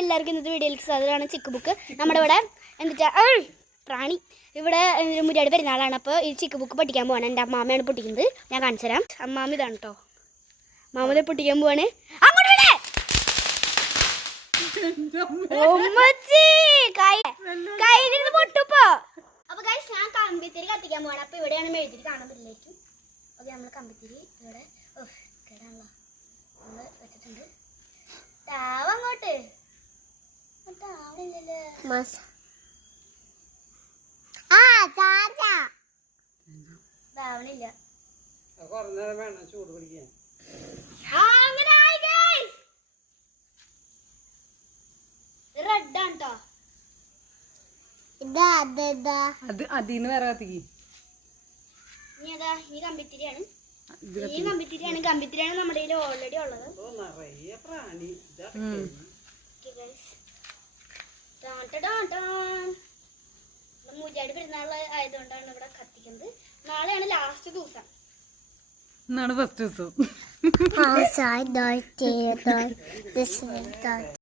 എല്ലാവർക്കും ഇന്നത്തെ വീഡിയോയിലേക്ക് സ്വാഗതമാണ്. ചിക്ക് ബുക്ക് നമ്മുടെ ഇവിടെ എന്നിട്ടാ പ്രാണി ഇവിടെ മുരിയാട് പെരുന്നാളാണ്. അപ്പോൾ ഈ ചിക്ക് ബുക്ക് പൊട്ടിക്കാൻ പോവാണ്. എൻ്റെ അമ്മാമ്മയാണ് പൊട്ടിക്കുന്നത്. ഞാൻ കാണിച്ചു തരാം. അമ്മാമ്മ ഇതാണ് കേട്ടോ. മാമനെ പൊട്ടിക്കാൻ പോവാണ്. അങ്ങോട്ട് വിടേ കയ്യിലിരുന്ന് പൊട്ടുപ്പോ. അപ്പൊ ഗൈസ് ഞാൻ കമ്പിത്തിരി കത്തിക്കാൻ പോവാണ്. അപ്പൊ ഇവിടെയാണ് മെഴുതിരി കാണാൻ പറ്റില്ലേക്കും. ഓക്കെ, നമ്മൾ കമ്പിത്തിരി ഇവിടെ കേടാണല്ലോ നമ്മൾ വെച്ചിട്ടുണ്ട്. അങ്ങോട്ട് അതിന്ന് വേറെ കത്തിക്ക്. ഈ കമ്പിത്തിരിയാണ്. ഈ കമ്പിത്തിരിയാണ് നമ്മുടെ കയ്യിൽ ഓൾറെഡി ഉള്ളത്. മുരിയാട് പെരുന്നാൾ ആയതുകൊണ്ടാണ് ഇവിടെ കത്തിക്കുന്നത്. നാളെയാണ് ലാസ്റ്റ് ദിവസം. ഫസ്റ്റ് ദിവസം